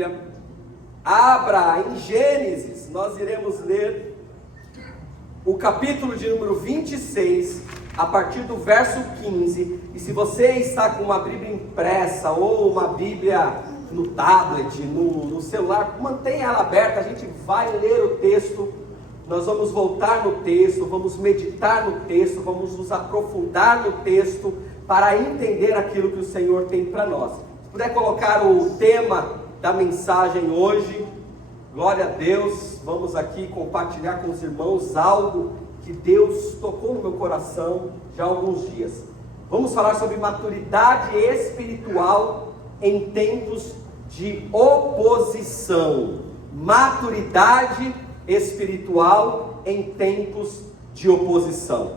Bíblia, abra em Gênesis. Nós iremos ler o capítulo de número 26, a partir do verso 15. E se você está com uma Bíblia impressa ou uma Bíblia no tablet, no celular, mantenha ela aberta, a gente vai ler o texto. Nós vamos voltar no texto, vamos meditar no texto, vamos nos aprofundar no texto para entender aquilo que o Senhor tem para nós. Se puder colocar o tema da mensagem hoje, glória a Deus, vamos aqui compartilhar com os irmãos algo que Deus tocou no meu coração já há alguns dias. Vamos falar sobre maturidade espiritual em tempos de oposição. Maturidade espiritual em tempos de oposição.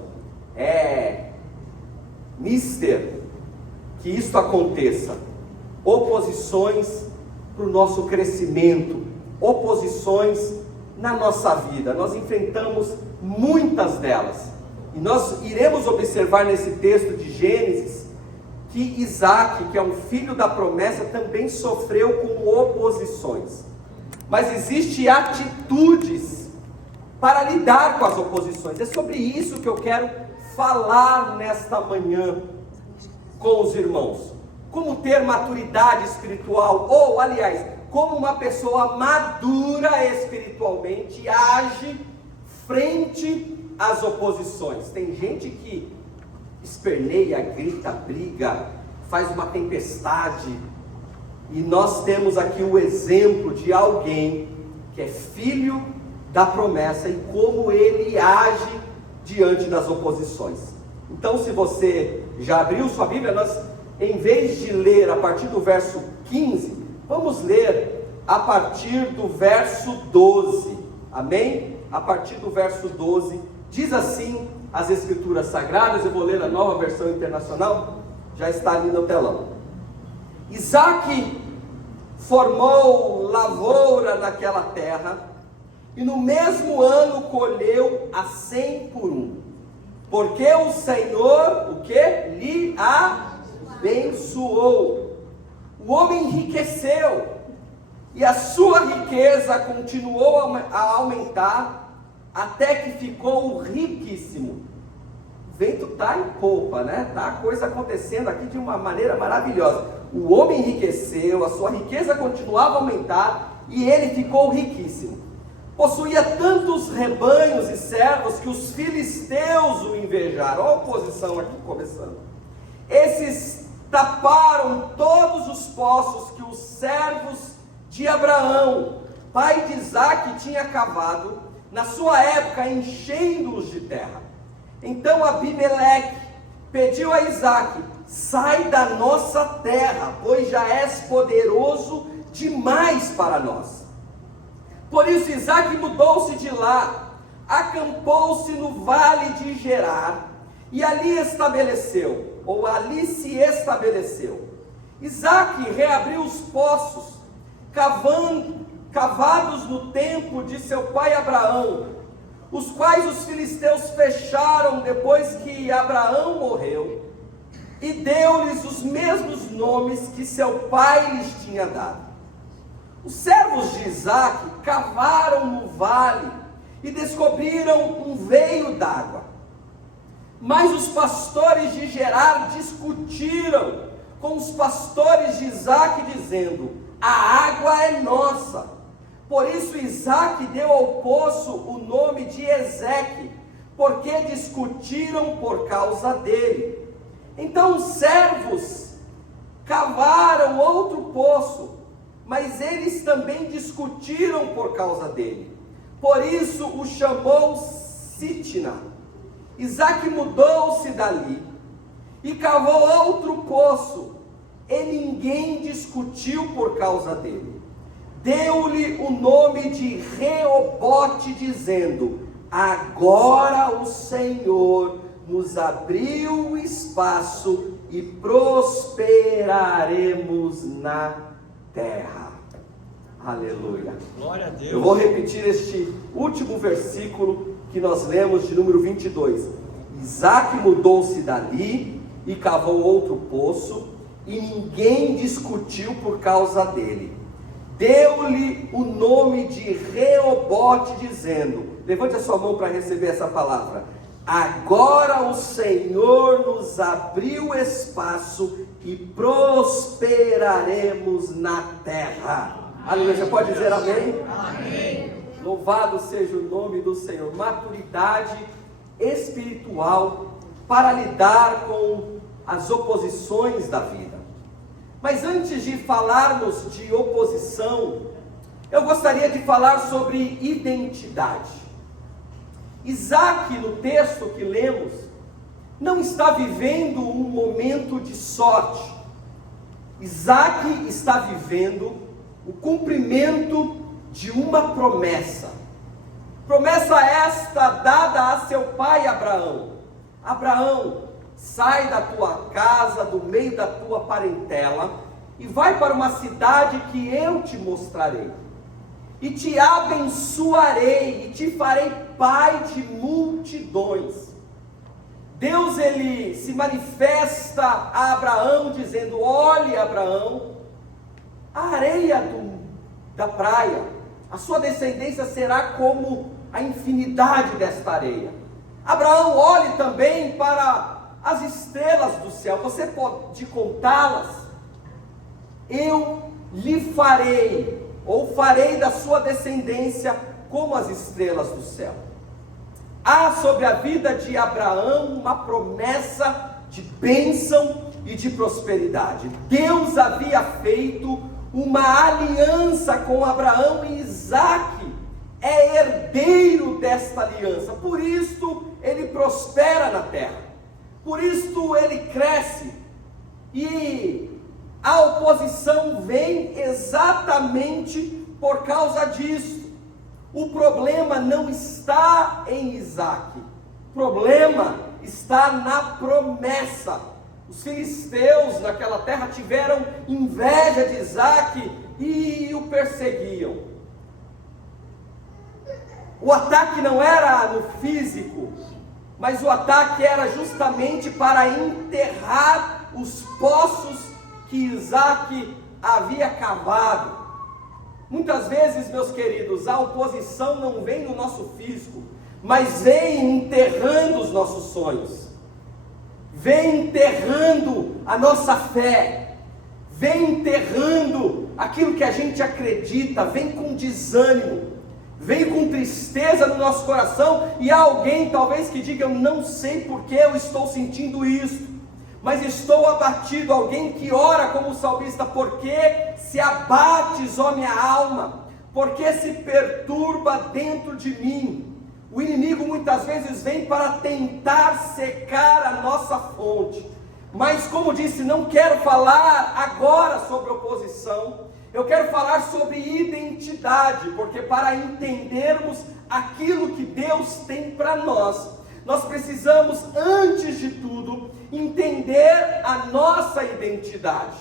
É mister que isto aconteça. Oposições para o nosso crescimento, oposições na nossa vida. Nós enfrentamos muitas delas. E nós iremos observar nesse texto de Gênesis que Isaac, que é um filho da promessa, também sofreu com oposições. Mas existem atitudes para lidar com as oposições. É sobre isso que eu quero falar nesta manhã com os irmãos. Como ter maturidade espiritual, ou aliás, como uma pessoa madura espiritualmente age frente às oposições. Tem gente que esperneia, grita, briga, faz uma tempestade. E nós temos aqui o exemplo de alguém que é filho da promessa e como ele age diante das oposições. Então, se você já abriu sua Bíblia, nós, em vez de ler a partir do verso 15, vamos ler a partir do verso 12. Amém? A partir do verso 12, diz assim as Escrituras Sagradas. Eu vou ler a Nova Versão Internacional, já está ali no telão. Isaac formou lavoura naquela terra, e no mesmo ano colheu a 100 por um, porque o Senhor, o que? Lhe abençoou. O homem enriqueceu, e a sua riqueza continuou a aumentar, até que ficou riquíssimo. O vento está em polpa, né? Está a coisa acontecendo aqui de uma maneira maravilhosa. O homem enriqueceu, a sua riqueza continuava a aumentar, e ele ficou riquíssimo. Possuía tantos rebanhos e servos que os filisteus o invejaram. Olha a oposição aqui começando. Esses taparam todos os poços que os servos de Abraão, pai de Isaac, tinha cavado, na sua época, enchendo-os de terra. Então Abimeleque pediu a Isaac: sai da nossa terra, pois já és poderoso demais para nós. Por isso Isaac mudou-se de lá, acampou-se no vale de Gerar, e ali se estabeleceu. Isaac reabriu os poços, cavados no tempo de seu pai Abraão, os quais os filisteus fecharam depois que Abraão morreu, e deu-lhes os mesmos nomes que seu pai lhes tinha dado. Os servos de Isaac cavaram no vale e descobriram um veio d'água. Mas os pastores de Gerar discutiram com os pastores de Isaac, dizendo: a água é nossa. Por isso Isaac deu ao poço o nome de Ezeque, porque discutiram por causa dele. Então os servos cavaram outro poço, mas eles também discutiram por causa dele. Por isso o chamou Sitna. Isaac mudou-se dali e cavou outro poço, e ninguém discutiu por causa dele. Deu-lhe o nome de Reobote, dizendo: agora o Senhor nos abriu o espaço e prosperaremos na terra. Aleluia. Glória a Deus. Eu vou repetir este último versículo que nós lemos, de número 22. Isaac mudou-se dali e cavou outro poço, e ninguém discutiu por causa dele. deu-lhe o nome de Reobote, dizendo, levante a sua mão para receber essa palavra, agora o Senhor nos abriu espaço e prosperaremos na terra. Aleluia, você pode dizer amém? Amém. Louvado seja o nome do Senhor. Maturidade espiritual para lidar com as oposições da vida. Mas antes de falarmos de oposição, eu gostaria de falar sobre identidade. Isaac, no texto que lemos, não está vivendo um momento de sorte. Isaac está vivendo o cumprimento de uma promessa. Promessa esta dada a seu pai Abraão. Abraão, sai da tua casa, do meio da tua parentela, e vai para uma cidade que eu te mostrarei. E te abençoarei, e te farei pai de multidões. Deus, ele se manifesta a Abraão, dizendo, olhe Abraão, a areia da praia, a sua descendência será como a infinidade desta areia. Abraão, olhe também para as estrelas do céu, você pode contá-las? Eu lhe farei, ou farei da sua descendência como as estrelas do céu. Há sobre a vida de Abraão uma promessa de bênção e de prosperidade. Deus havia feito uma aliança com Abraão, e Isaac é herdeiro desta aliança. Por isso ele prospera na terra, por isso ele cresce, e a oposição vem exatamente por causa disso. O problema não está em Isaac, o problema está na promessa. Os filisteus naquela terra tiveram inveja de Isaac e o perseguiam. O ataque não era no físico, mas o ataque era justamente para enterrar os poços que Isaac havia cavado. Muitas vezes, meus queridos, a oposição não vem no nosso físico, mas vem enterrando os nossos sonhos. Vem enterrando a nossa fé, vem enterrando aquilo que a gente acredita, vem com desânimo, vem com tristeza no nosso coração, e há alguém talvez que diga, eu não sei porque eu estou sentindo isso, mas estou abatido. Alguém que ora como o salmista, porque se abates, ó minha alma, porque se perturba dentro de mim. O inimigo muitas vezes vem para tentar secar a nossa fonte, mas como disse, não quero falar agora sobre oposição, eu quero falar sobre identidade, porque para entendermos aquilo que Deus tem para nós, nós precisamos, antes de tudo, entender a nossa identidade.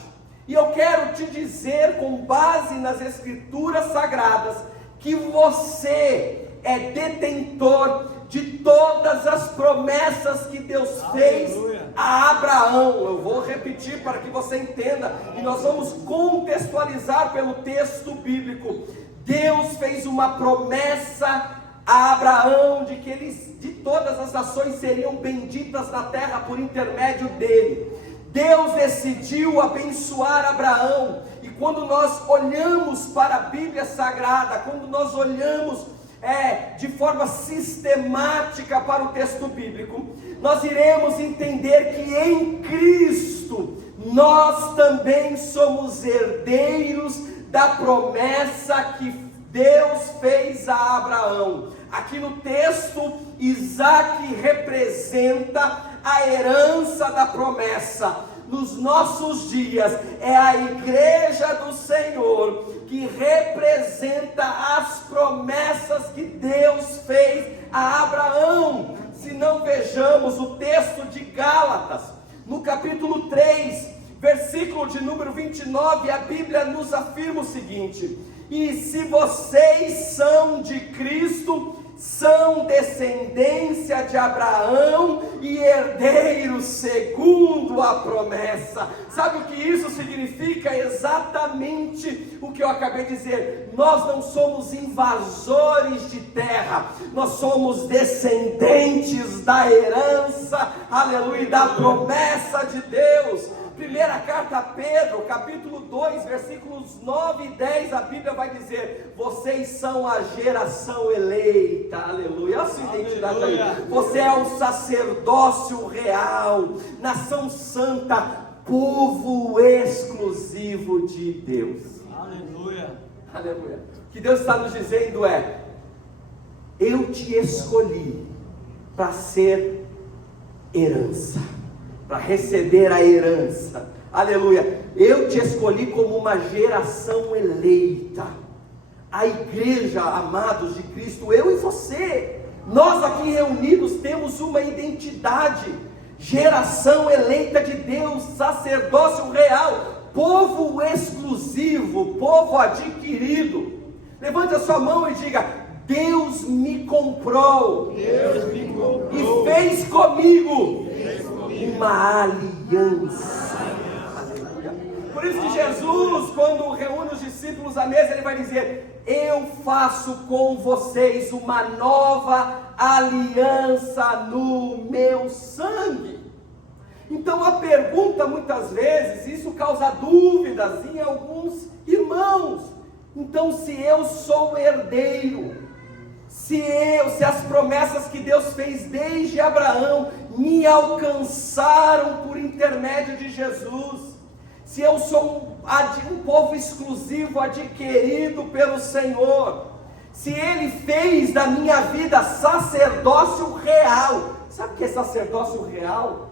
E eu quero te dizer, com base nas Escrituras Sagradas, que você é detentor de todas as promessas que Deus fez a Abraão. Eu vou repetir para que você entenda, e nós vamos contextualizar pelo texto bíblico. Deus fez uma promessa a Abraão de que de todas as nações seriam benditas na terra por intermédio dele. Deus decidiu abençoar Abraão, e quando nós olhamos para a Bíblia Sagrada, quando nós olhamos de forma sistemática para o texto bíblico, nós iremos entender que em Cristo nós também somos herdeiros da promessa que Deus fez a Abraão. Aqui no texto, Isaac representa a herança da promessa. Nos nossos dias, é a igreja do Senhor que representa as promessas que Deus fez a Abraão. Se não, vejamos o texto de Gálatas, no capítulo 3, versículo de número 29, a Bíblia nos afirma o seguinte: e se vocês são de Cristo, são descendência de Abraão e herdeiros segundo a promessa. Sabe o que isso significa? Exatamente o que eu acabei de dizer. Nós não somos invasores de terra, nós somos descendentes da herança, aleluia, da promessa de Deus. Primeira carta a Pedro, capítulo 2, versículos 9 e 10, a Bíblia vai dizer: vocês são a geração eleita, aleluia, olha a sua identidade aí, você é o sacerdócio real, nação santa, povo exclusivo de Deus, aleluia, aleluia. O que Deus está nos dizendo é: eu te escolhi para ser herança, para receber a herança, aleluia. Eu te escolhi como uma geração eleita, a igreja, amados de Cristo, eu e você, nós aqui reunidos temos uma identidade, geração eleita de Deus, sacerdócio real, povo exclusivo, povo adquirido. Levante a sua mão e diga: Deus me comprou, e fez comigo uma aliança. Aleluia. Por isso que Jesus, quando reúne os discípulos à mesa, ele vai dizer: eu faço com vocês uma nova aliança no meu sangue. Então a pergunta, muitas vezes, isso causa dúvidas em alguns irmãos. Então, se eu sou herdeiro, se as promessas que Deus fez desde Abraão me alcançaram por intermédio de Jesus, se eu sou um povo exclusivo adquirido pelo Senhor, se Ele fez da minha vida sacerdócio real. Sabe o que é sacerdócio real?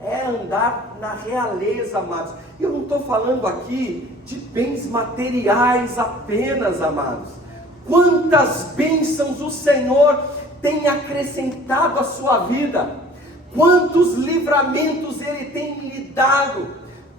É andar na realeza, amados. Eu não estou falando aqui de bens materiais apenas, amados. Quantas bênçãos o Senhor tem acrescentado à sua vida, quantos livramentos Ele tem lhe dado,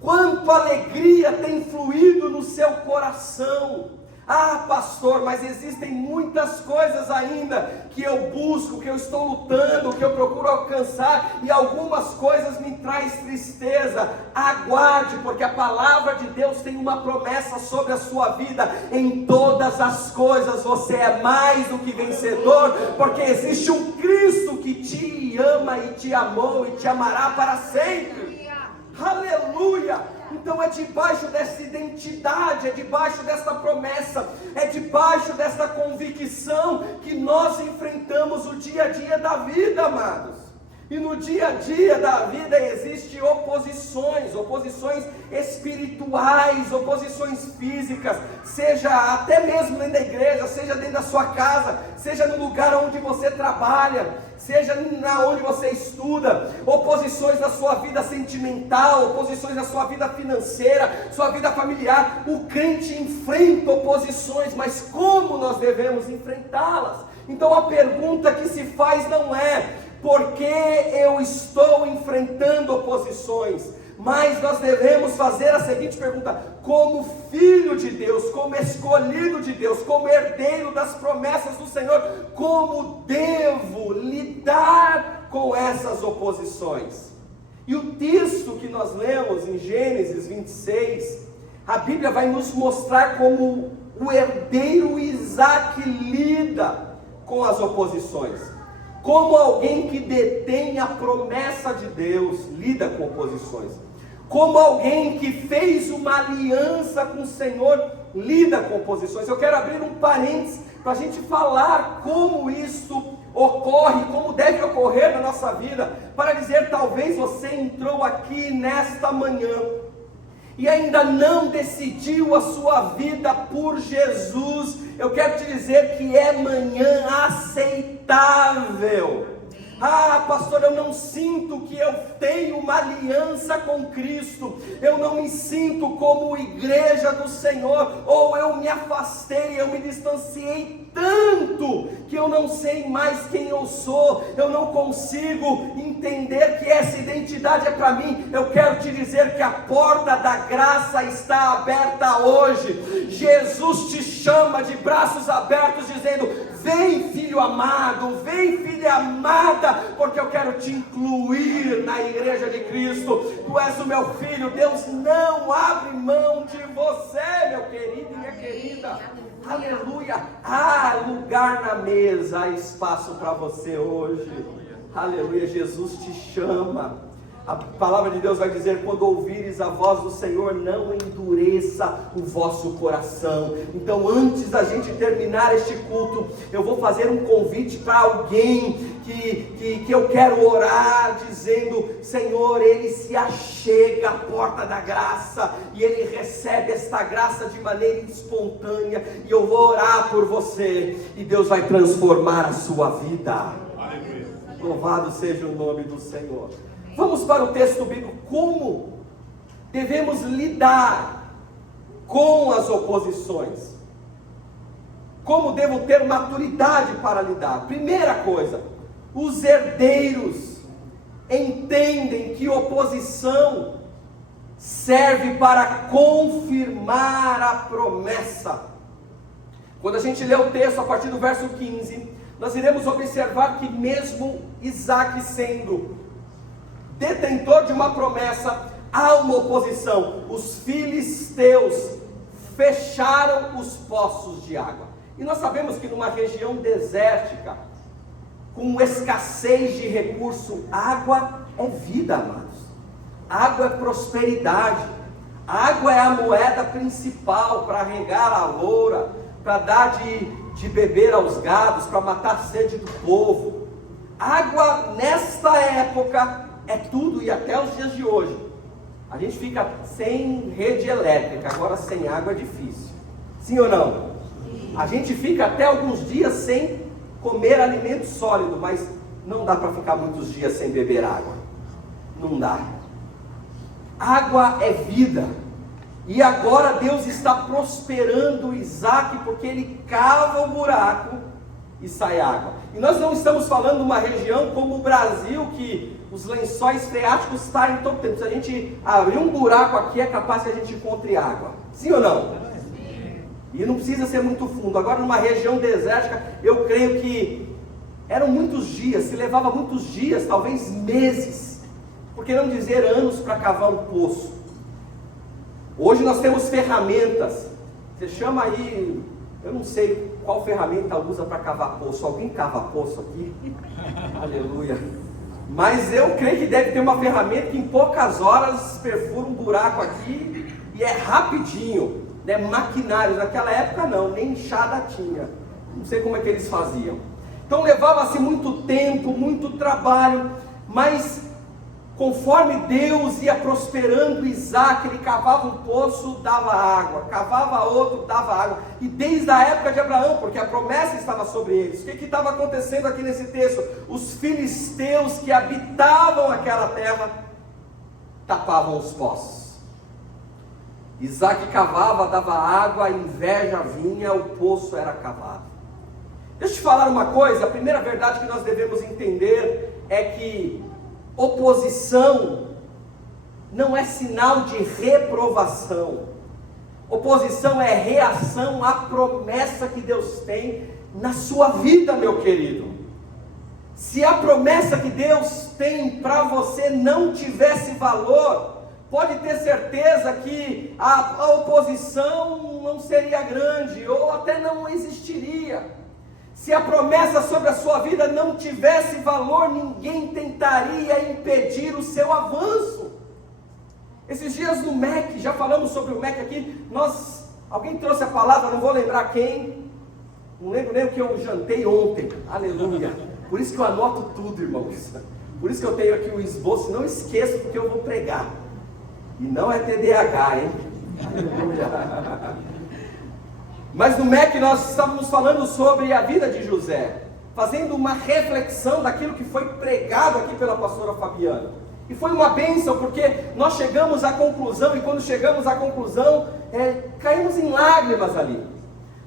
quanta alegria tem fluído no seu coração. Ah, pastor, mas existem muitas coisas ainda que eu busco, que eu estou lutando, que eu procuro alcançar, e algumas coisas me traz tristeza. Aguarde, porque a palavra de Deus tem uma promessa sobre a sua vida. Em todas as coisas você é mais do que vencedor, porque existe um Cristo que te ama e te amou e te amará para sempre. Aleluia! Então é debaixo dessa identidade, é debaixo dessa promessa, é debaixo dessa convicção que nós enfrentamos o dia a dia da vida, amados. E no dia a dia da vida existem oposições espirituais, oposições físicas, seja até mesmo dentro da igreja, seja dentro da sua casa, seja no lugar onde você trabalha, seja onde você estuda, oposições na sua vida sentimental, oposições na sua vida financeira, sua vida familiar. O crente enfrenta oposições, mas como nós devemos enfrentá-las? Então a pergunta que se faz não é: por que eu estou enfrentando oposições? Mas nós devemos fazer a seguinte pergunta: como filho de Deus, como escolhido de Deus, como herdeiro das promessas do Senhor, como devo lidar com essas oposições? E o texto que nós lemos em Gênesis 26, a Bíblia vai nos mostrar como o herdeiro Isaac lida com as oposições. Como alguém que detém a promessa de Deus lida com oposições. Como alguém que fez uma aliança com o Senhor lida com oposições. Eu quero abrir um parênteses para a gente falar como isso ocorre, como deve ocorrer na nossa vida, para dizer: talvez você entrou aqui nesta manhã e ainda não decidiu a sua vida por Jesus. Eu quero te dizer que é manhã aceitável Ah, pastor, eu não sinto que eu tenho uma aliança com Cristo, eu não me sinto como igreja do Senhor, ou eu me afastei, eu me distanciei tanto, que eu não sei mais quem eu sou, eu não consigo entender que essa identidade é para mim. Eu quero te dizer que a porta da graça está aberta hoje. Jesus te chama de braços abertos, dizendo: vem, filho amado, vem, filha amada, porque eu quero te incluir na igreja de Cristo. Tu és o meu filho. Deus não abre mão de você, meu querido e minha querida. Aleluia. Há lugar na mesa, há espaço para você hoje. Aleluia. Jesus te chama. A palavra de Deus vai dizer: quando ouvires a voz do Senhor, não endureça o vosso coração. Então, antes da gente terminar este culto, eu vou fazer um convite para alguém que eu quero orar, dizendo: Senhor, ele se achega à porta da graça, e ele recebe esta graça de maneira espontânea, e eu vou orar por você, e Deus vai transformar a sua vida. Louvado seja o nome do Senhor. Vamos para o texto bíblico. Como devemos lidar com as oposições? Como devo ter maturidade para lidar? Primeira coisa, os herdeiros entendem que oposição serve para confirmar a promessa. Quando a gente lê o texto a partir do verso 15, nós iremos observar que mesmo Isaac sendo detentor de uma promessa, há uma oposição. Os filisteus fecharam os poços de água. E nós sabemos que numa região desértica, com escassez de recurso, água é vida, amados. Água é prosperidade. Água é a moeda principal para regar a lavoura, para dar de beber aos gados, para matar a sede do povo. Água nesta época é tudo, e até os dias de hoje. A gente fica sem rede elétrica, agora sem água é difícil. Sim ou não? Sim. A gente fica até alguns dias sem comer alimento sólido, mas não dá para ficar muitos dias sem beber água. Não dá. Água é vida. E agora Deus está prosperando Isaac, porque ele cava o buraco e sai água. E nós não estamos falando de uma região como o Brasil, que os lençóis freáticos saem todo tempo. Se a gente abrir um buraco aqui, é capaz que a gente encontre água. Sim ou não? Sim. E não precisa ser muito fundo. Agora, numa região desértica, eu creio que eram muitos dias, se levava muitos dias, talvez meses, por que não dizer anos, para cavar um poço. Hoje nós temos ferramentas. Você chama aí, eu não sei qual ferramenta usa para cavar poço. Alguém cava poço aqui? Aleluia. Mas eu creio que deve ter uma ferramenta que em poucas horas perfura um buraco aqui e é rapidinho, né? Maquinário, naquela época não, nem enxada tinha, não sei como é que eles faziam. Então levava-se muito tempo, muito trabalho, mas conforme Deus ia prosperando Isaac, ele cavava um poço, dava água, cavava outro, dava água, e desde a época de Abraão, porque a promessa estava sobre eles. O que estava acontecendo aqui nesse texto? Os filisteus que habitavam aquela terra, tapavam os poços. Isaac cavava, dava água, a inveja vinha, o poço era cavado. Deixa eu te falar uma coisa, a primeira verdade que nós devemos entender é que oposição não é sinal de reprovação. Oposição é reação à promessa que Deus tem na sua vida, meu querido. Se a promessa que Deus tem para você não tivesse valor, pode ter certeza que a oposição não seria grande, ou até não existiria. Se a promessa sobre a sua vida não tivesse valor, ninguém tentaria impedir o seu avanço. Esses dias no MEC, já falamos sobre o MEC aqui, alguém trouxe a palavra, não vou lembrar quem, não lembro nem o que eu jantei ontem, aleluia. Por isso que eu anoto tudo, irmãos. Por isso que eu tenho aqui o esboço, não esqueço, porque eu vou pregar. E não é TDAH, hein? Aleluia. Mas no MEC nós estávamos falando sobre a vida de José. fazendo uma reflexão daquilo que foi pregado aqui pela pastora Fabiana. E foi uma bênção, porque nós chegamos à conclusão, e quando chegamos à conclusão, caímos em lágrimas ali.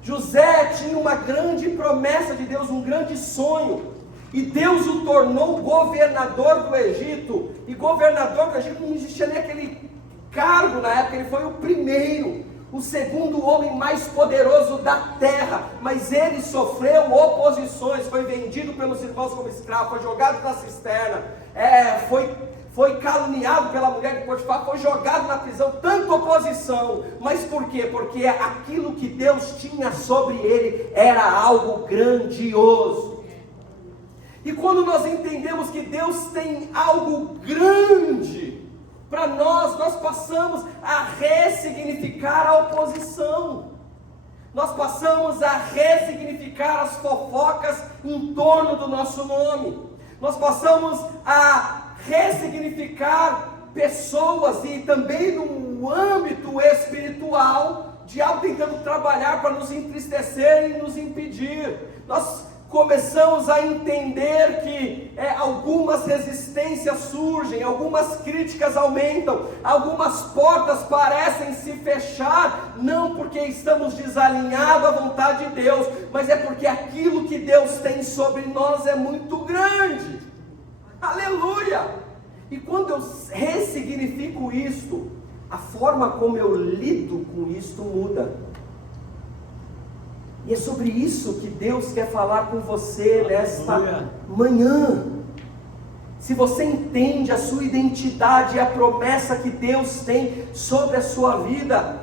José tinha uma grande promessa de Deus, um grande sonho, e Deus o tornou governador do Egito. E governador do Egito não existia nem aquele cargo na época, ele foi o primeiro, o segundo homem mais poderoso da terra, mas ele sofreu oposições, foi vendido pelos irmãos como escravo, foi jogado na cisterna, foi caluniado pela mulher de Potifar, foi jogado na prisão, tanta oposição. Mas por quê? Porque aquilo que Deus tinha sobre ele era algo grandioso. E quando nós entendemos que Deus tem algo grande para nós passamos a ressignificar a oposição. Nós passamos a ressignificar as fofocas em torno do nosso nome. Nós passamos a ressignificar pessoas, e também no âmbito espiritual, o diabo tentando trabalhar para nos entristecer e nos impedir. Nós começamos a entender que algumas resistências surgem, algumas críticas aumentam, algumas portas parecem se fechar, não porque estamos desalinhados à vontade de Deus, mas é porque aquilo que Deus tem sobre nós é muito grande. Aleluia! E quando eu ressignifico isto, a forma como eu lido com isto muda. E é sobre isso que Deus quer falar com você nesta manhã. Se você entende a sua identidade e a promessa que Deus tem sobre a sua vida,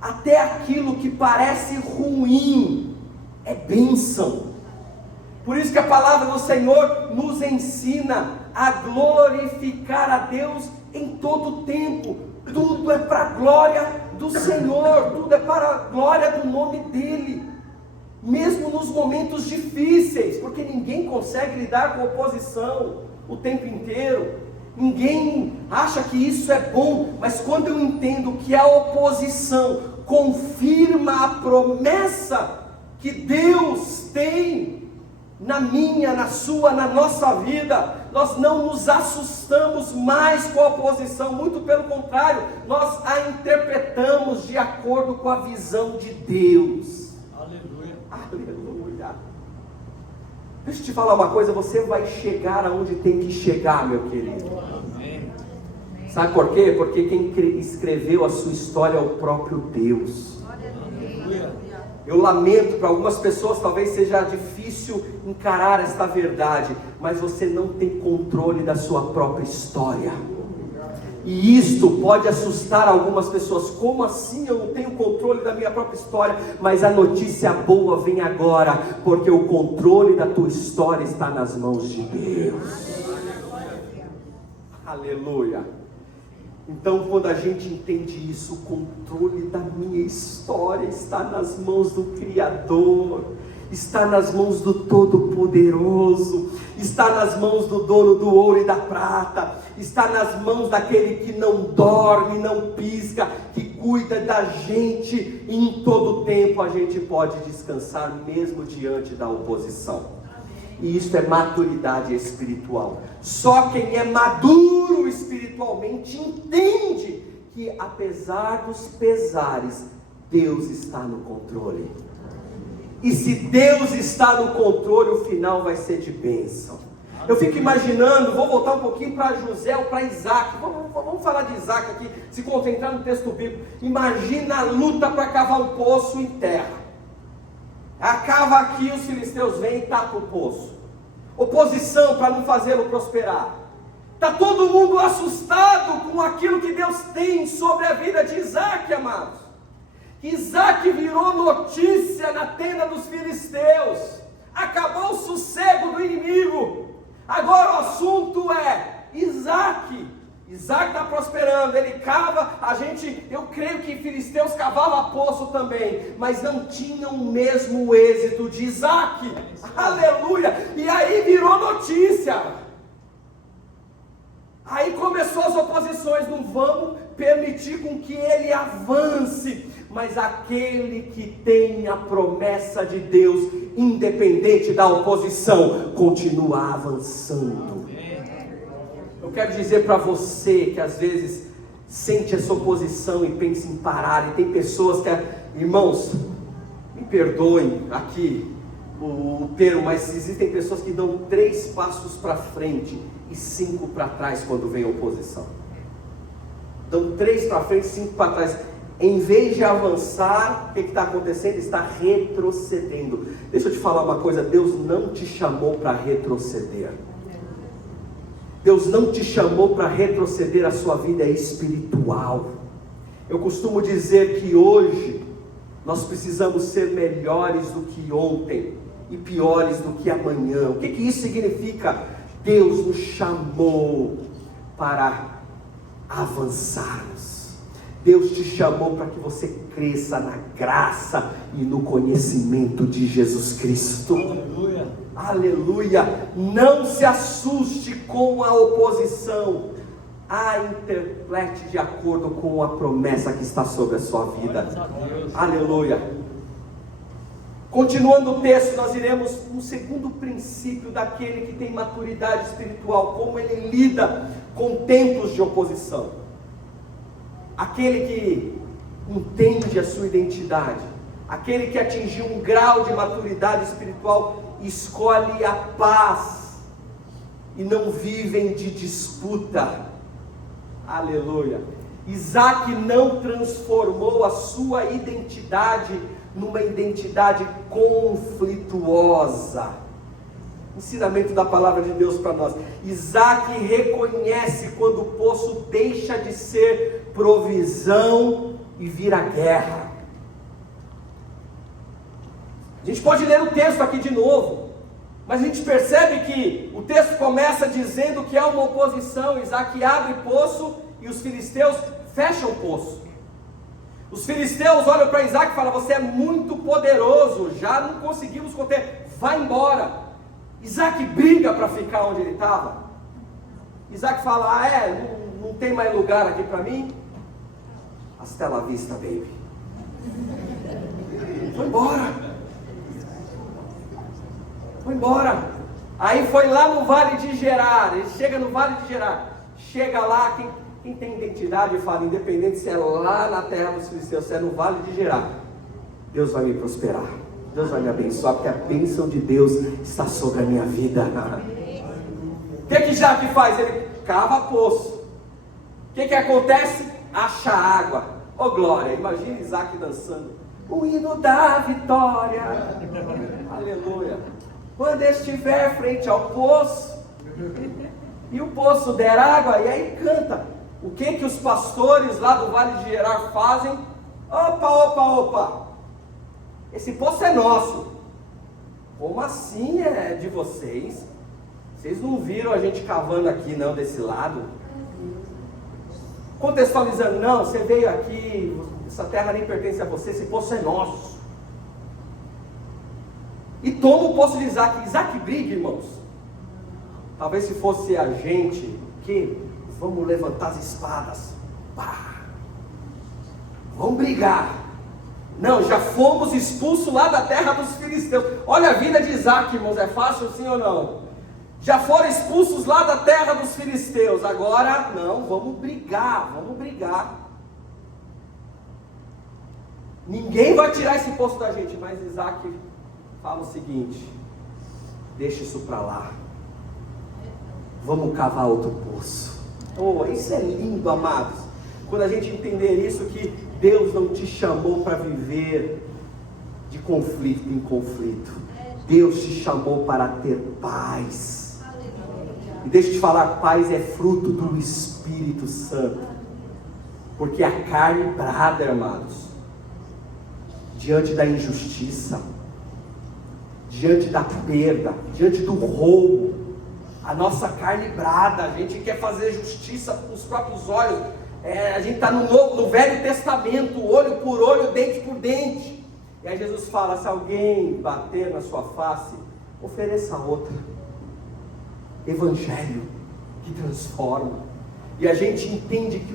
até aquilo que parece ruim é bênção. Por isso que a palavra do Senhor nos ensina a glorificar a Deus em todo o tempo. Tudo é para a glória do Senhor, tudo é para a glória do nome dEle. Mesmo nos momentos difíceis, porque ninguém consegue lidar com oposição o tempo inteiro, ninguém acha que isso é bom, mas quando eu entendo que a oposição confirma a promessa que Deus tem na minha, na sua, na nossa vida, nós não nos assustamos mais com a oposição, muito pelo contrário, nós a interpretamos de acordo com a visão de Deus. Aleluia. Deixa eu te falar uma coisa, você vai chegar aonde tem que chegar, meu querido. Amém. Sabe por quê? Porque quem escreveu a sua história é o próprio Deus. Aleluia. Eu lamento, para algumas pessoas talvez seja difícil encarar esta verdade, mas você não tem controle da sua própria história. E isto pode assustar algumas pessoas. Como assim eu não tenho controle da minha própria história? Mas a notícia boa vem agora, porque o controle da tua história está nas mãos de Deus. Aleluia. Então quando a gente entende isso, o controle da minha história está nas mãos do Criador, está nas mãos do Todo-Poderoso, está nas mãos do dono do ouro e da prata, está nas mãos daquele que não dorme, não pisca, que cuida da gente, e em todo tempo a gente pode descansar mesmo diante da oposição. E isso é maturidade espiritual. Só quem é maduro espiritualmente entende que apesar dos pesares, Deus está no controle. E se Deus está no controle, o final vai ser de bênção. Eu fico imaginando, vou voltar um pouquinho para José ou para Isaac. Vamos falar de Isaac aqui, se concentrar no texto bíblico. Imagina a luta para cavar um poço em terra. Cava aqui, os filisteus vêm e tapam o poço. Oposição para não fazê-lo prosperar. Está todo mundo assustado com aquilo que Deus tem sobre a vida de Isaac, amados. Isaac virou notícia na tenda dos filisteus. Acabou o sossego do inimigo. Agora o assunto é Isaac. Isaac está prosperando, ele cava, eu creio que filisteus cavavam poço também, mas não tinham o mesmo êxito de Isaac. Aleluia. E aí virou notícia. Aí começou as oposições, não vamos permitir com que ele avance. mas aquele que tem a promessa de Deus, independente da oposição, continua avançando. Eu quero dizer para você que às vezes sente essa oposição e pensa em parar, e tem pessoas que, irmãos, me perdoem aqui o termo, mas existem pessoas que dão 3 passos para frente e 5 para trás quando vem a oposição. Dão 3 para frente e 5 para trás. Em vez de avançar, o que está acontecendo? Está retrocedendo. Deixa eu te falar uma coisa, Deus não te chamou para retroceder. Deus não te chamou para retroceder, a sua vida é espiritual. Eu costumo dizer que hoje nós precisamos ser melhores do que ontem e piores do que amanhã. O que isso significa? Deus nos chamou para avançarmos. Deus te chamou para que você cresça na graça e no conhecimento de Jesus Cristo. Aleluia. Aleluia. Não se assuste com a oposição. Interprete de acordo com a promessa que está sobre a sua vida. Aleluia. Continuando o texto, nós iremos no segundo princípio daquele que tem maturidade espiritual, como ele lida com tempos de oposição. Aquele que entende a sua identidade, aquele que atingiu um grau de maturidade espiritual, escolhe a paz e não vivem de disputa. Aleluia. Isaac não transformou a sua identidade numa identidade conflituosa. Ensinamento da palavra de Deus para nós. Isaac reconhece quando o poço deixa de ser provisão e vira guerra. A gente pode ler o texto aqui de novo, mas a gente percebe que o texto começa dizendo que há uma oposição. Isaac abre poço e os filisteus fecham o poço. Os filisteus olham para Isaac e falam: você é muito poderoso, já não conseguimos conter, vai embora. Isaac briga para ficar onde ele estava. Isaac fala: não tem mais lugar aqui para mim? Hasta la vista, baby. Foi embora. Foi embora. Aí foi lá no Vale de Gerar. Ele chega no Vale de Gerar. Chega lá, quem tem identidade fala, independente se é lá na terra dos filisteus, se é no Vale de Gerar, Deus vai me prosperar. Deus vai me abençoar, porque a bênção de Deus está sobre a minha vida. O que Isaac faz? Ele cava poço. O que acontece? Acha água. Oh glória, imagina Isaac dançando o hino da vitória. Aleluia. Quando estiver frente ao poço e o poço der água, e aí canta. O que os pastores lá do Vale de Gerar fazem? Opa. Esse poço é nosso. Como assim é de vocês? Vocês não viram a gente cavando aqui não, desse lado? Contextualizando, não, você veio aqui, essa terra nem pertence a você, esse poço é nosso. E toma o poço de Isaac. Isaac briga, irmãos. Talvez se fosse a gente, que vamos levantar as espadas. Vamos brigar. Não, já fomos expulsos lá da terra dos filisteus. Olha a vida de Isaac, irmãos, é fácil sim ou não? Já foram expulsos lá da terra dos filisteus. Agora, não, vamos brigar. Ninguém vai tirar esse poço da gente. Mas Isaac fala o seguinte: deixa isso para lá. Vamos cavar outro poço. Oh, isso é lindo, amados. Quando a gente entender isso, que Deus não te chamou para viver de conflito em conflito. Deus te chamou para ter paz. E deixa eu te falar, paz é fruto do Espírito Santo. Porque a carne brada, amados, diante da injustiça, diante da perda, diante do roubo, a nossa carne brada, a gente quer fazer justiça com os próprios olhos. A gente está no Velho Testamento, olho por olho, dente por dente. E aí Jesus fala: se alguém bater na sua face, ofereça outra. Evangelho que transforma. E a gente entende que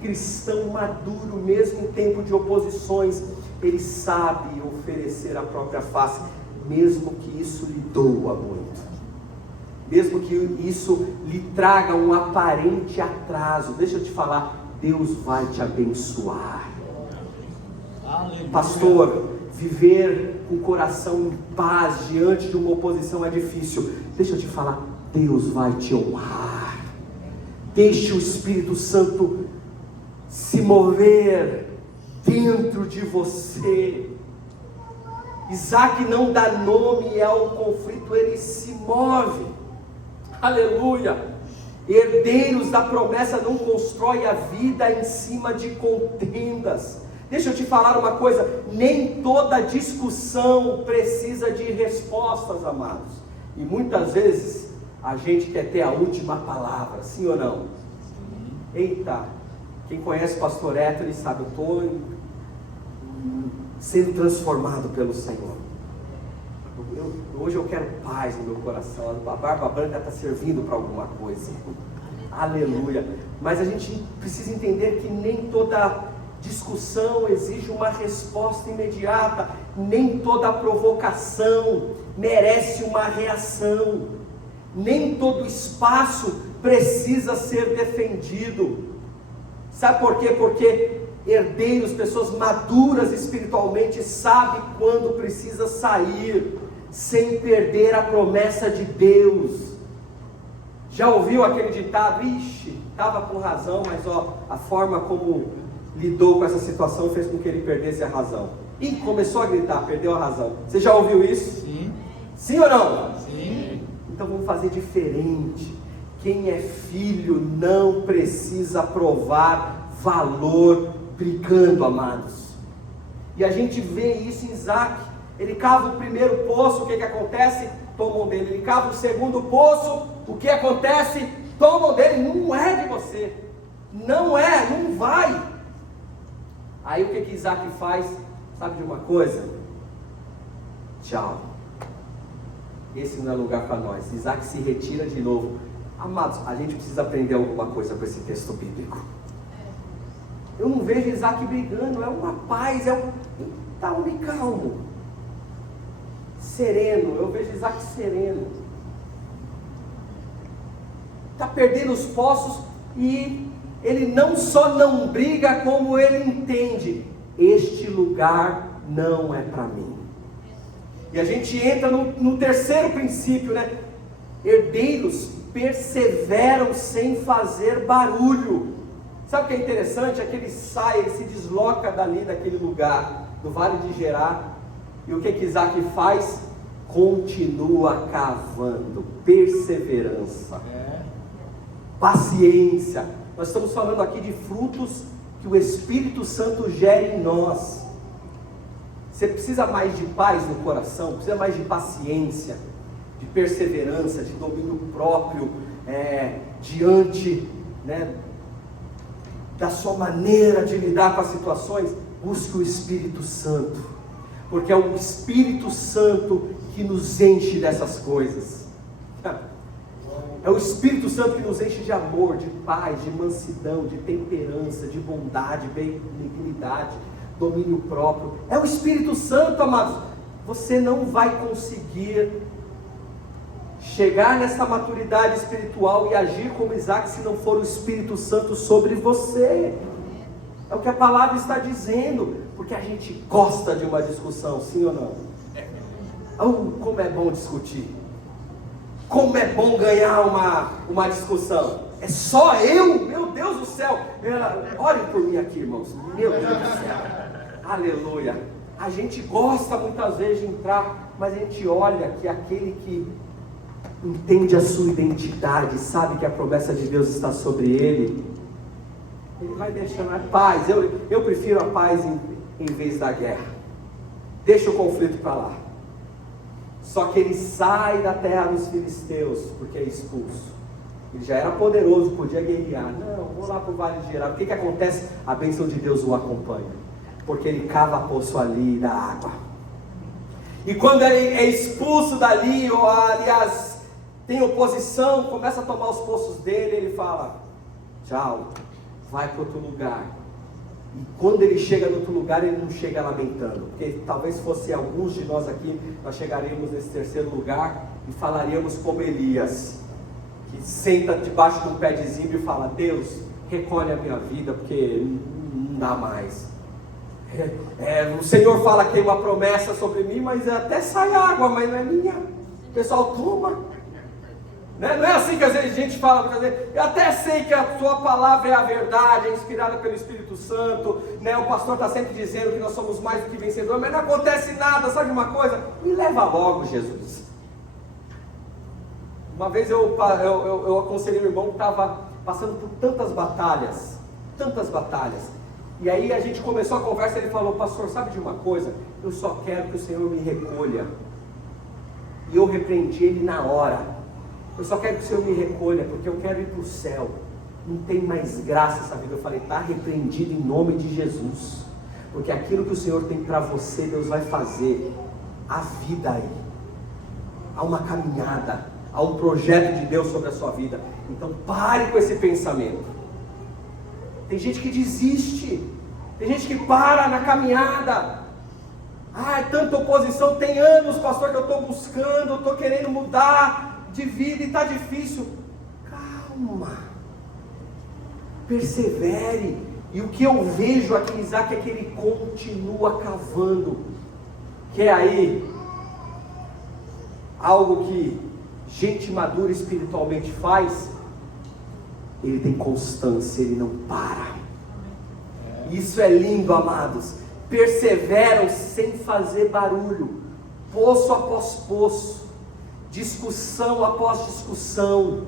cristão maduro, mesmo em tempo de oposições, ele sabe oferecer a própria face, mesmo que isso lhe doa muito, mesmo que isso lhe traga um aparente atraso. Deixa eu te falar, Deus vai te abençoar. Aleluia. Pastor, viver com o coração em paz diante de uma oposição é difícil. Deixa eu te falar, Deus vai te honrar. Deixe o Espírito Santo se mover dentro de você. Isaac não dá nome ao conflito, ele se move. Aleluia. Herdeiros da promessa não constroem a vida em cima de contendas. Deixa eu te falar uma coisa, nem toda discussão precisa de respostas, amados. E muitas vezes a gente quer ter a última palavra, sim ou não? Eita, quem conhece o pastor Héctor sabe, eu estou sendo transformado pelo Senhor. Hoje eu quero paz no meu coração. A barba branca está servindo para alguma coisa. Aleluia. Mas a gente precisa entender que nem toda discussão exige uma resposta imediata. Nem toda provocação merece uma reação. Nem todo espaço precisa ser defendido. Sabe por quê? Porque herdeiros, pessoas maduras espiritualmente, sabem quando precisa sair, sem perder a promessa de Deus. Já ouviu aquele ditado? Ixi, estava com razão, mas a forma como lidou com essa situação fez com que ele perdesse a razão. E começou a gritar, perdeu a razão. Você já ouviu isso? Sim. Sim ou não? Sim. Então vamos fazer diferente. Quem é filho não precisa provar valor brigando, amados. E a gente vê isso em Isaac. Ele cava o primeiro poço, o que acontece? Tomam dele. Ele cava o segundo poço, o que acontece? Tomam dele. Não é de você. Não é, não vai. Aí o que Isaac faz? Sabe de uma coisa? Tchau. Esse não é lugar para nós. Isaac se retira de novo. Amados, a gente precisa aprender alguma coisa com esse texto bíblico. Eu não vejo Isaac brigando, é uma paz, está um calmo, sereno. Eu vejo Isaac sereno, está perdendo os poços, e ele não só não briga, como ele entende: este lugar não é para mim. E a gente entra no terceiro princípio, né? Herdeiros perseveram sem fazer barulho. Sabe o que é interessante? É que ele sai, ele se desloca dali, daquele lugar, do Vale de Gerar. E o que Isaac faz? Continua cavando. Perseverança. Paciência. Nós estamos falando aqui de frutos que o Espírito Santo gera em nós. Você precisa mais de paz no coração, precisa mais de paciência, de perseverança, de domínio próprio, diante, né, da sua maneira de lidar com as situações. Busque o Espírito Santo, porque é o Espírito Santo que nos enche dessas coisas. É o Espírito Santo que nos enche de amor, de paz, de mansidão, de temperança, de bondade, benignidade, domínio próprio. É o Espírito Santo, amados. Você não vai conseguir chegar nessa maturidade espiritual e agir como Isaac se não for o Espírito Santo sobre você. É o que a palavra está dizendo, porque a gente gosta de uma discussão, sim ou não? Como é bom discutir, como é bom ganhar uma discussão. É só eu? Meu Deus do céu. Olhem por mim aqui, irmãos. Meu Deus do céu. Aleluia. A gente gosta muitas vezes de entrar, mas a gente olha que aquele que entende a sua identidade, sabe que a promessa de Deus está sobre ele, ele vai deixando a paz. Eu prefiro a paz em vez da guerra. Deixa o conflito para lá. Só que ele sai da terra dos filisteus, porque é expulso. Ele já era poderoso, podia guerrear. Não, vou lá para o Vale de Gerar. O que acontece? A bênção de Deus o acompanha, porque ele cava poço ali da água. E quando ele é expulso dali, ou aliás, tem oposição, começa a tomar os poços dele, ele fala: tchau, vai para outro lugar. E quando ele chega no outro lugar, ele não chega lamentando. Porque talvez fosse alguns de nós aqui, nós chegaríamos nesse terceiro lugar e falaríamos como Elias, que senta debaixo de um pé de zimbro e fala: Deus, recolhe a minha vida, porque não dá mais. O Senhor fala que tem uma promessa sobre mim, mas até sai água, mas não é minha. O pessoal toma. Não é assim que às vezes a gente fala, eu até sei que a tua palavra é a verdade, é inspirada pelo Espírito Santo, né? O pastor está sempre dizendo que nós somos mais do que vencedores, mas não acontece nada, sabe uma coisa? Me leva logo, Jesus. Uma vez eu aconselhei um irmão que estava passando por tantas batalhas, e aí a gente começou a conversa, ele falou: pastor, sabe de uma coisa? Eu só quero que o Senhor me recolha. E eu repreendi ele na hora. Eu só quero que o Senhor me recolha, porque eu quero ir para o céu. Não tem mais graça essa vida. Eu falei: está repreendido em nome de Jesus. Porque aquilo que o Senhor tem para você, Deus vai fazer. Há vida aí. Há uma caminhada. Há um projeto de Deus sobre a sua vida. Então pare com esse pensamento. Tem gente que desiste. Tem gente que para na caminhada. É tanta oposição. Tem anos, pastor, que eu estou buscando, eu estou querendo mudar de vida e está difícil. Calma, persevere. E o que eu vejo aqui em Isaac é que ele continua cavando. Que é aí algo que gente madura espiritualmente faz. Ele tem constância, ele não para. Isso é lindo, amados. Perseveram sem fazer barulho, poço após poço, discussão após discussão.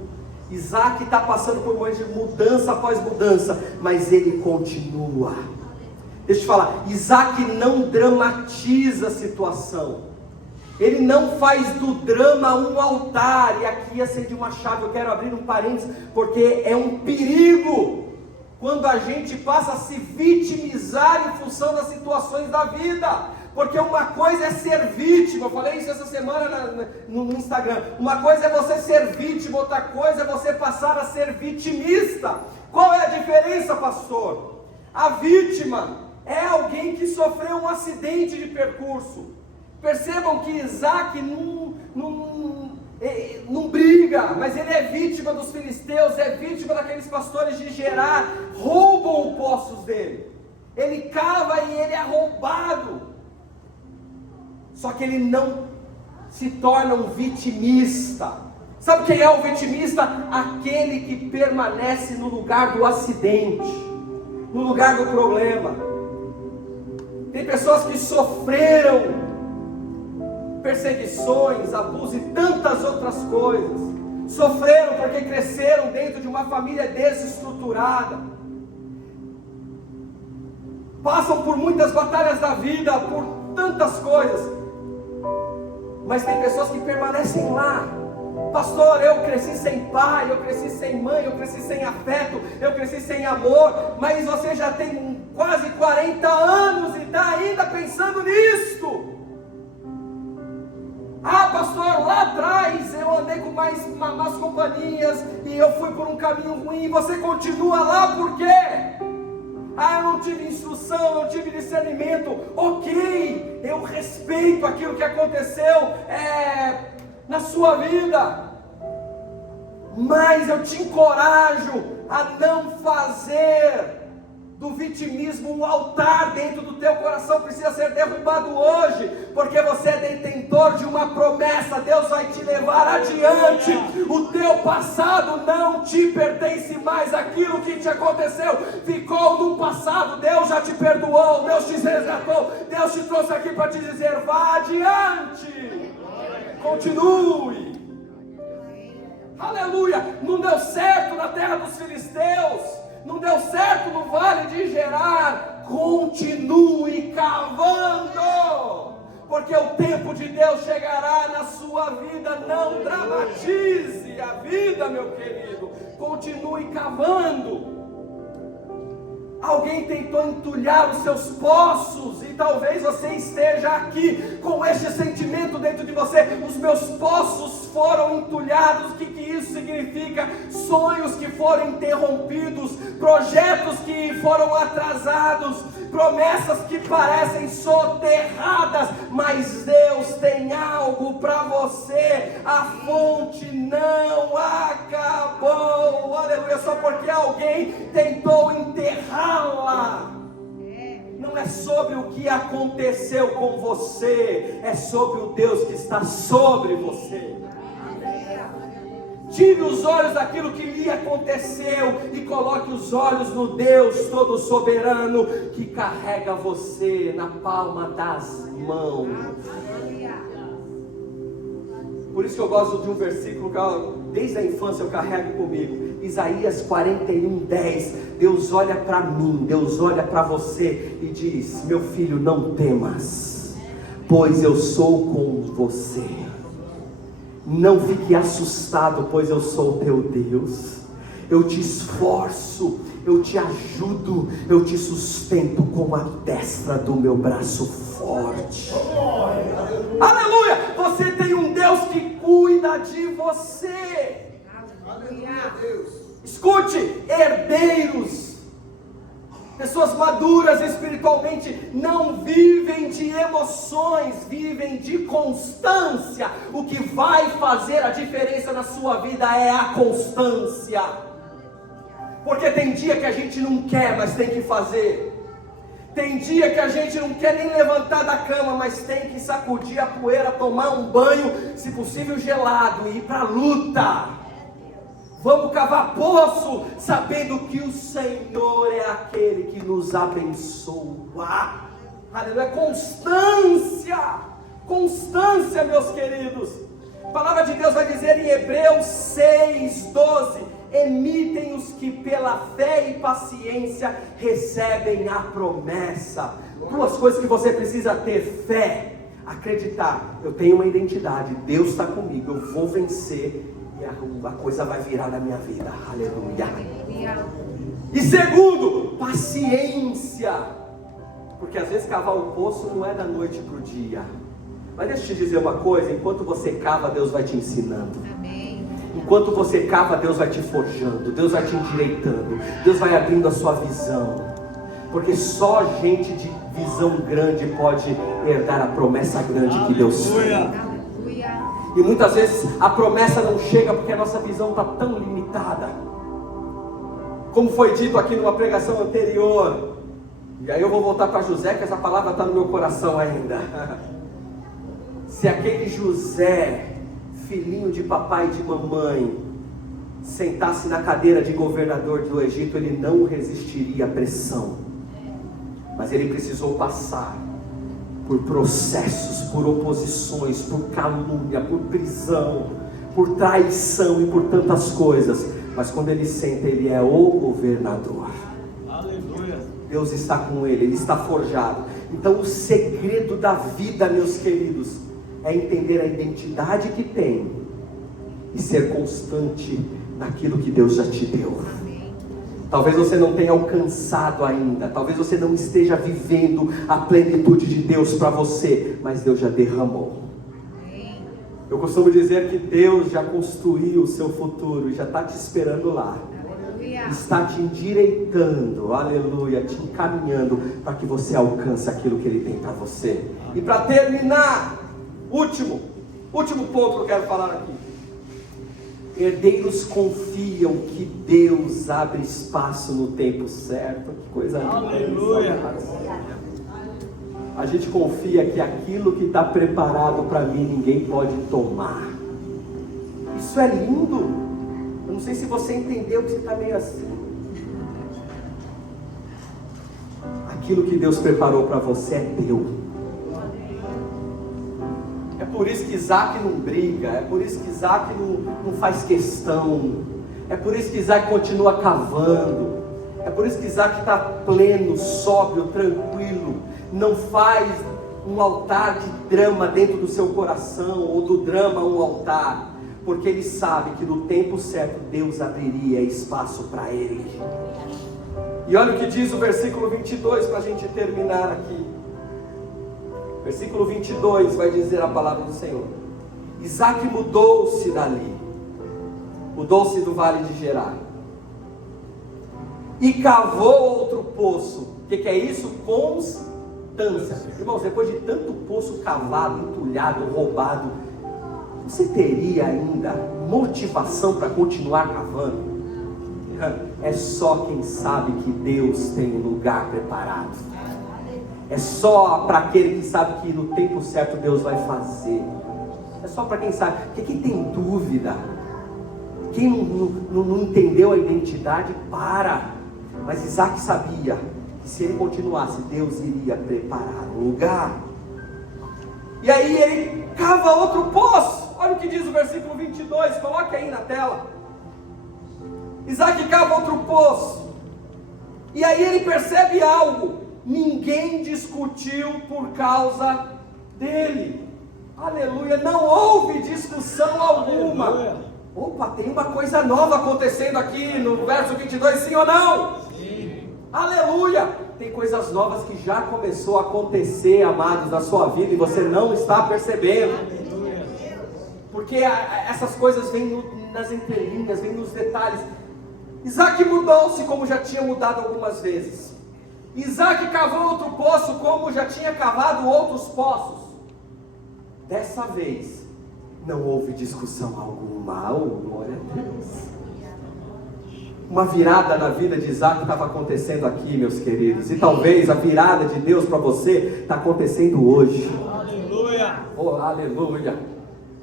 Isaac está passando por um momento de mudança após mudança, mas ele continua. Deixa eu te falar, Isaac não dramatiza a situação, ele não faz do drama um altar. E aqui acende uma chave, eu quero abrir um parênteses, porque é um perigo quando a gente passa a se vitimizar em função das situações da vida. Porque uma coisa é ser vítima, eu falei isso essa semana no Instagram. Uma coisa é você ser vítima, outra coisa é você passar a ser vitimista. Qual é a diferença, pastor? A vítima é alguém que sofreu um acidente de percurso. Percebam que Isaac não briga, mas ele é vítima dos filisteus, é vítima daqueles pastores de Gerar, roubam os poços dele. Ele cava e ele é roubado. Só que ele não se torna um vitimista. Sabe quem é o vitimista? Aquele que permanece no lugar do acidente, no lugar do problema. Tem pessoas que sofreram perseguições, abuso e tantas outras coisas. Sofreram porque cresceram dentro de uma família desestruturada. Passam por muitas batalhas da vida, por tantas coisas. Mas tem pessoas que permanecem lá. Pastor, eu cresci sem pai, eu cresci sem mãe, eu cresci sem afeto, eu cresci sem amor. Mas você já tem quase 40 anos e está ainda pensando nisto. Pastor, lá atrás eu andei com mais companhias e eu fui por um caminho ruim. E você continua lá por quê? Eu não tive instrução, eu não tive discernimento. Ok, eu respeito aquilo que aconteceu na sua vida, mas eu te encorajo a não fazer do vitimismo um altar dentro do teu coração. Precisa ser derrubado hoje, porque você é detentor de uma promessa. Deus vai te levar adiante. O teu passado não te pertence mais. Aquilo que te aconteceu ficou no passado. Deus já te perdoou, Deus te resgatou, Deus te trouxe aqui para te dizer: vá adiante, continue. Aleluia. Não deu certo na terra dos filisteus, não deu certo no vale de Gerar. Continue cavando, porque o tempo de Deus chegará na sua vida. Não dramatize a vida, meu querido. Continue cavando. Alguém tentou entulhar os seus poços, e talvez você esteja aqui com este sentimento dentro de você: os meus poços foram entulhados. O que isso significa? Sonhos que foram interrompidos, projetos que foram atrasados, promessas que parecem soterradas, mas Deus tem algo para você. A fonte não acabou, aleluia, só porque alguém tentou enterrá-la. Não é sobre o que aconteceu com você, é sobre o Deus que está sobre você. Tire os olhos daquilo que lhe aconteceu e coloque os olhos no Deus todo soberano que carrega você na palma das mãos. Por isso que eu gosto de um versículo que desde a infância eu carrego comigo. Isaías 41:10. Deus olha para mim, Deus olha para você e diz: meu filho, não temas, pois eu sou com você. Não fique assustado, pois eu sou o teu Deus. Eu te esforço, eu te ajudo, eu te sustento com a destra do meu braço forte. Aleluia! Você tem um Deus que cuida de você. Aleluia! Escute, herdeiros, pessoas maduras espiritualmente, não vivem de emoções, vivem de constância. O que vai fazer a diferença na sua vida é a constância. Porque tem dia que a gente não quer, mas tem que fazer. Tem dia que a gente não quer nem levantar da cama, mas tem que sacudir a poeira, tomar um banho, se possível gelado, e ir para a luta. Vamos cavar poço, sabendo que o Senhor é aquele que nos abençoa. Aleluia, constância, constância, meus queridos. A palavra de Deus vai dizer em Hebreus 6:12: emitem os que pela fé e paciência recebem a promessa. Duas coisas que você precisa ter: fé, acreditar, eu tenho uma identidade, Deus está comigo, eu vou vencer, e a coisa vai virar na minha vida. Aleluia. E segundo, paciência, porque às vezes cavar um poço não é da noite para o dia. Mas deixa eu te dizer uma coisa: enquanto você cava, Deus vai te ensinando. Amém. Enquanto você cava, Deus vai te forjando, Deus vai te endireitando, Deus vai abrindo a sua visão. Porque só gente de visão grande pode herdar a promessa grande que Deus tem. E muitas vezes a promessa não chega porque a nossa visão está tão limitada. Como foi dito aqui numa pregação anterior, e aí eu vou voltar para José, que essa palavra está no meu coração ainda. Se aquele José, filhinho de papai e de mamãe, sentasse na cadeira de governador do Egito, ele não resistiria à pressão. Mas ele precisou passar por processos, por oposições, por calúnia, por prisão, por traição e por tantas coisas. Mas quando ele senta, ele é o governador. Aleluia. Deus está com ele, ele está forjado. Então o segredo da vida, meus queridos, é entender a identidade que tem e ser constante naquilo que Deus já te deu. Talvez você não tenha alcançado ainda, talvez você não esteja vivendo a plenitude de Deus para você, mas Deus já derramou. Eu costumo dizer que Deus já construiu o seu futuro e já está te esperando lá. Está te endireitando, aleluia, te encaminhando para que você alcance aquilo que Ele tem para você. E para terminar, último ponto que eu quero falar aqui. Herdeiros confiam que Deus abre espaço no tempo certo. Que coisa linda. Aleluia. A gente confia que aquilo que está preparado para mim, ninguém pode tomar. Isso é lindo. Eu não sei se você entendeu, que você está meio assim. Aquilo que Deus preparou para você é teu. É por isso que Isaac não briga, é por isso que Isaac não faz questão, é por isso que Isaac continua cavando, é por isso que Isaac está pleno, sóbrio, tranquilo, não faz um altar de drama dentro do seu coração, ou do drama um altar, porque ele sabe que no tempo certo Deus abriria espaço para ele. E olha o que diz o versículo 22 para a gente terminar aqui. Versículo 22 vai dizer a palavra do Senhor. Isaac mudou-se dali, mudou-se do vale de Gerar, e cavou outro poço. O que é isso? Constância. Irmãos, depois de tanto poço cavado, entulhado, roubado, você teria ainda motivação para continuar cavando? É só quem sabe que Deus tem um lugar preparado. É só para aquele que sabe que no tempo certo Deus vai fazer. É só para quem sabe. Porque quem tem dúvida, quem não entendeu a identidade, para. Mas Isaac sabia que se ele continuasse, Deus iria preparar um lugar. E aí ele cava outro poço. Olha o que diz o versículo 22, coloque aí na tela. Isaac cava outro poço. E aí ele percebe algo. Ninguém discutiu por causa dele. Aleluia, não houve discussão alguma. Aleluia. Opa, tem uma coisa nova acontecendo aqui no verso 22, sim ou não? Sim. Aleluia. Tem coisas novas que já começou a acontecer, amados, na sua vida, e você não está percebendo. Aleluia. Porque essas coisas vêm nas entrelinhas, vêm nos detalhes. Isaac mudou-se como já tinha mudado algumas vezes. Isaac cavou outro poço como já tinha cavado outros poços. Dessa vez não houve discussão alguma. Oh, glória a Deus. Uma virada na vida de Isaac estava acontecendo aqui, meus queridos. E talvez a virada de Deus para você está acontecendo hoje. Aleluia. Oh, aleluia.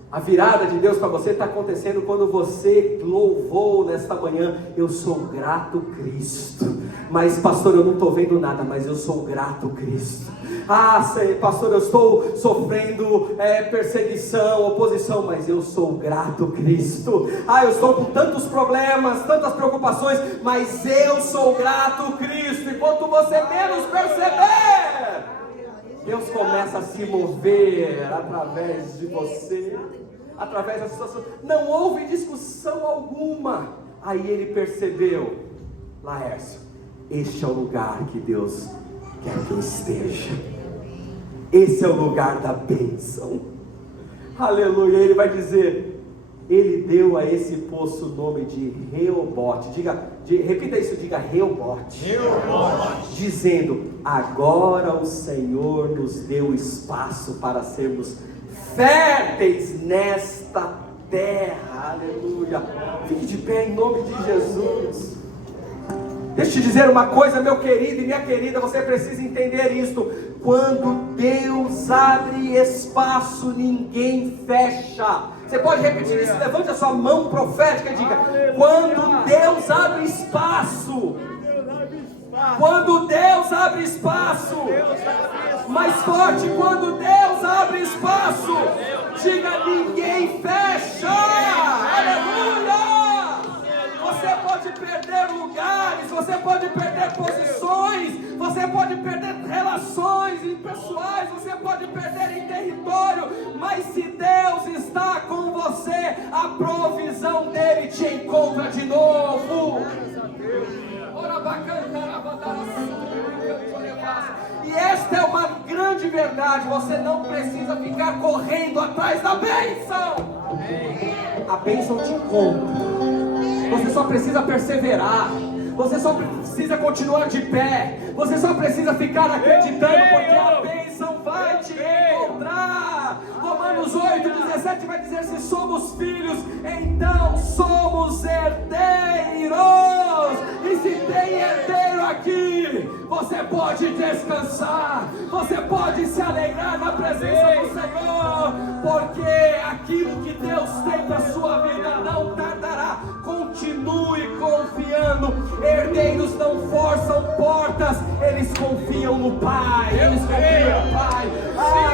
A virada de Deus para você está acontecendo quando você louvou nesta manhã. Eu sou grato, Cristo. Mas pastor, eu não estou vendo nada, mas eu sou grato, Cristo. Ah, pastor, eu estou sofrendo perseguição, oposição, mas eu sou grato, Cristo. Ah, eu estou com tantos problemas, tantas preocupações, mas eu sou grato, Cristo. E quanto você menos perceber, Deus começa a se mover através de você, através da situação. Não houve discussão alguma. Aí ele percebeu, Laércio, este é o lugar que Deus quer que eu esteja. Esse é o lugar da bênção. Aleluia. Ele vai dizer, ele deu a esse poço o nome de Reobote. Repita isso, diga Reobote. Reobote. Dizendo, agora o Senhor nos deu espaço para sermos férteis nesta terra. Aleluia. Fique de pé em nome de Jesus. Deixa eu te dizer uma coisa, meu querido e minha querida, você precisa entender isto. Quando Deus abre espaço, ninguém fecha. Você pode repetir isso? Levante a sua mão profética e diga, quando Deus abre espaço, quando Deus abre espaço, mais forte, quando Deus abre espaço, diga, ninguém fecha. Aleluia. Você pode perder lugares, você pode perder posições, você pode perder relações impessoais, você pode perder em território, mas se Deus está com você, a provisão dele te encontra de novo. E esta é uma grande verdade, você não precisa ficar correndo atrás da bênção. A bênção te encontra. Você só precisa perseverar. Você só precisa continuar de pé. Você só precisa ficar acreditando, porque a bênção vai te encontrar. Romanos 8:17 vai dizer, se somos filhos, então somos herdeiros. E se tem herdeiro aqui, você pode descansar, você pode se alegrar na presença do Senhor, porque aquilo que Deus tem para a sua vida não tardará. Continue confiando. Herdeiros não forçam portas, eles confiam no Pai. Eles confiam no Pai.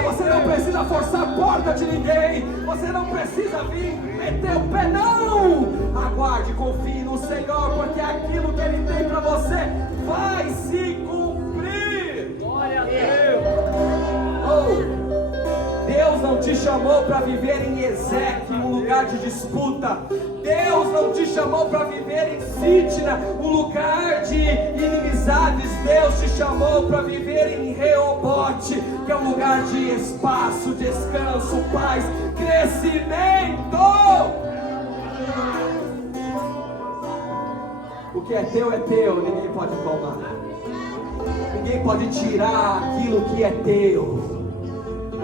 Você não precisa forçar a porta de ninguém. Você não precisa vir meter o pé, não. Aguarde, confie no Senhor, porque aquilo que Ele tem para você vai se cumprir. Glória a Deus. Deus não te chamou para viver em Ezequiel, um lugar de disputa. Deus não te chamou para viver em Sitna, um lugar de inimizades. Deus te chamou para viver em Reobote, que é um lugar de espaço, descanso, paz, crescimento. O que é teu, ninguém pode tomar. Ninguém pode tirar aquilo que é teu.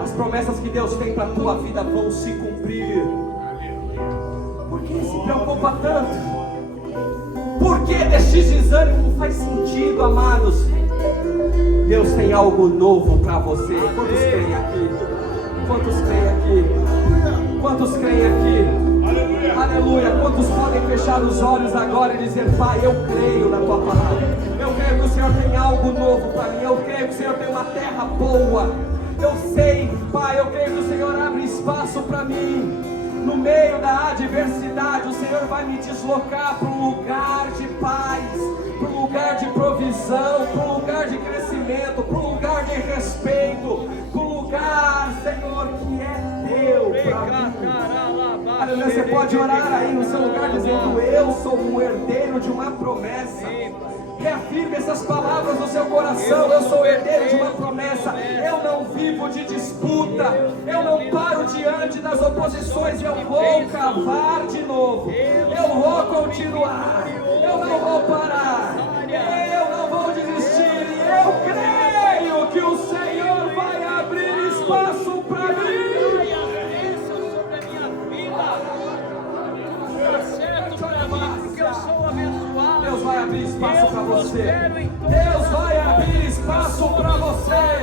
As promessas que Deus tem para a tua vida vão se cumprir. Por que se preocupa tanto? Por que deste desânimo? Não faz sentido, amados. Deus tem algo novo para você. Quantos creem aqui? Quantos creem aqui? Quantos creem aqui? Aleluia. Quantos podem fechar os olhos agora e dizer: Pai, eu creio na tua palavra. Eu creio que o Senhor tem algo novo para mim. Eu creio que o Senhor tem uma terra boa. Eu sei, Pai, eu creio que o Senhor abre espaço para mim. No meio da adversidade, o Senhor vai me deslocar para um lugar de paz, para um lugar de provisão, para um lugar de crescimento, para um lugar de respeito, para um lugar, Senhor, que é teu para mim. Aleluia. Você pode orar aí no seu lugar dizendo: eu sou um herdeiro de uma promessa. Reafirme essas palavras no seu coração. Eu sou herdeiro de uma promessa. Eu não vivo de disputa. Eu não paro diante das oposições. Eu vou cavar de novo. Eu vou continuar. Eu não vou parar. Eu não vou desistir. E eu creio que o Senhor vai abrir espaço para mim. Deus vai abrir espaço para você. Deus vai abrir espaço para você.